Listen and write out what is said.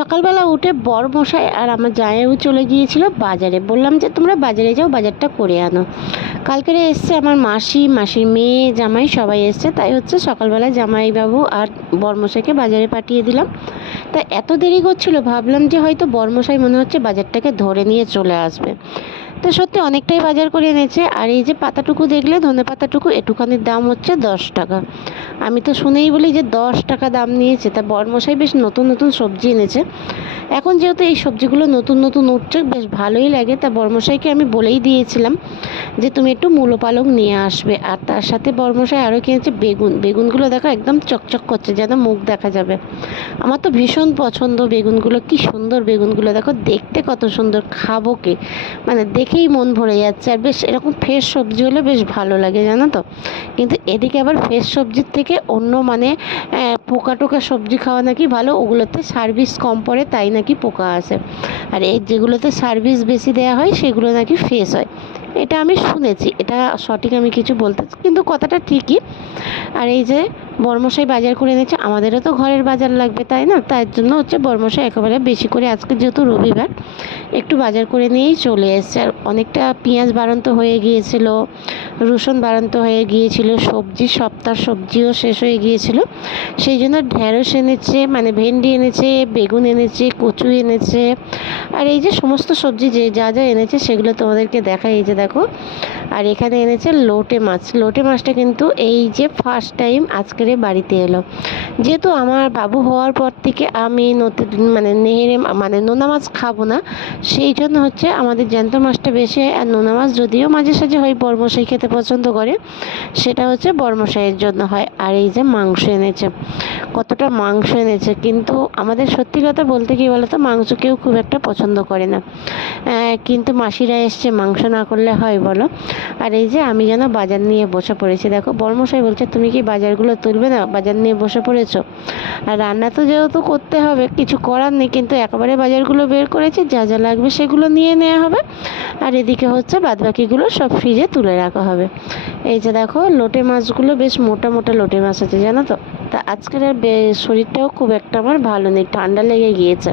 সকালবেলা উঠে বরমশাই আর আমার জামাইবাবু চলে গিয়েছিল বাজারে। বললাম যে তোমরা বাজারে যাও, বাজারটা করে আনো। কালকের এসছে আমার মাসি, মাসির মেয়ে, জামাই সবাই এসছে, তাই হচ্ছে সকালবেলা জামাইবাবু আর বরমশাইকে বাজারে পাঠিয়ে দিলাম। তা এত দেরি করছিল, ভাবলাম যে হয়তো বরমশাই মনে হচ্ছে বাজারটাকে ধরে নিয়ে চলে আসবে। তো সত্যি অনেকটাই বাজার করে এনেছে। আর এই যে পাতাটুকু দেখলে, ধনে পাতাটুকু, এটুখানির দাম হচ্ছে 10 টাকা। আমি তো শুনেই বলি যে 10 টাকা দাম নিয়েছে। তা বরমশাই বেশ নতুন নতুন সবজি এনেছে। এখন যেহেতু এই সবজিগুলো নতুন নতুন উঠছে, বেশ ভালোই লাগে। তা বরমশাইকে আমি বলেই দিয়েছিলাম যে তুমি একটু মূলো পালং নিয়ে আসবে। আর তার সাথে বরমশাই আরও কিনেছে বেগুন। বেগুনগুলো দেখো একদম চকচক করছে, যেন মুখ দেখা যাবে। আমার তো ভীষণ পছন্দ বেগুনগুলো। কি সুন্দর বেগুনগুলো দেখো, দেখতে কত সুন্দর, খাবো কে, মানে দেখেই মন ভরে যাচ্ছে। আর বেশ এরকম ফ্রেশ সবজি হলে বেশ ভালো লাগে, জানো তো। কিন্তু এদিকে আবার ফ্রেশ সবজির থেকে অন্য মানে পোকা টোকা সবজি খাওয়া নাকি ভালো, ওগুলোতে সার্ভিস কম পড়ে, তাই নাকি পোকা আসে। আর এই যেগুলোতে সার্ভিস বেশি দেওয়া হয় সেগুলো নাকি ফ্রেশ হয়। এটা আমি শুনেছি, এটা সঠিক আমি কিছু বলতে, কিন্তু কথাটা ঠিকই। আর এই যে বরমশাই বাজার করে এনেছে, আমাদেরও তো ঘরের বাজার লাগবে, তাই না? তার জন্য হচ্ছে বরমশাই একেবারে বেশি করে, আজকে যেহেতু রবিবার, একটু বাজার করে নিয়েই চলে এসছে। আর অনেকটা পেঁয়াজ বাড়ন্ত হয়ে গিয়েছিল, রসুন বাড়ন্ত হয়ে গিয়েছিল, সবজি সপ্তাহ সবজিও শেষ হয়ে গিয়েছিল। সেই জন্য ঢ্যাঁড়স এনেছে, মানে ভেন্ডি এনেছে, বেগুন এনেছে, কচু এনেছে। আর এই যে সমস্ত সবজি যে যা যা এনেছে সেগুলো তোমাদেরকে দেখাই। এই যে দেখো, আর এখানে এনেছে লোটে মাছ। লোটে মাছটা কিন্তু এই যে ফার্স্ট টাইম আজকের বাড়িতে এলো। যেহেতু আমার বাবু হওয়ার পর থেকে আমি মানে নেহেরে মানে নোনা মাছ খাবো না, সেই জন্য হচ্ছে আমাদের জ্যান্ত মাছটা বেশি হয়। আর নোনা মাছ যদিও মাঝে সাঝে হয়, বরমশাই খেতে পছন্দ করে, সেটা হচ্ছে বরমশাইয়ের জন্য হয়। আর এই যে মাংস এনেছে, কতটা মাংস এনেছে। কিন্তু আমাদের সত্যি কথা বলতে কি বলতো, মাংস কেউ খুব একটা পছন্দ করে না, কিন্তু মাসিরা এসছে, মাংস না করলে হয় বলো। আর এই যে আমি যেন বাজার নিয়ে বসে পড়েছি। দেখো বরমশাই বলছে তুমি কি বাজারগুলো তুলবে না, বাজার নিয়ে বসে পড়েছো। আর রান্না তো যেহেতু করতে হবে, কিছু করার নেই, কিন্তু একেবারে বাজারগুলো বের করেছে, যা যা লাগবে সেগুলো নিয়ে নেওয়া হবে। আর এদিকে হচ্ছে বাদবাকিগুলো সব ফ্রিজে তুলে রাখা হবে। এই যে দেখো লোটে মাছগুলো বেশ মোটা মোটা লোটে মাছ আছে, জানো তো। তা আজকের আর শরীরটাও খুব একটা আমার ভালো নেই, ঠান্ডা লেগে গিয়েছে।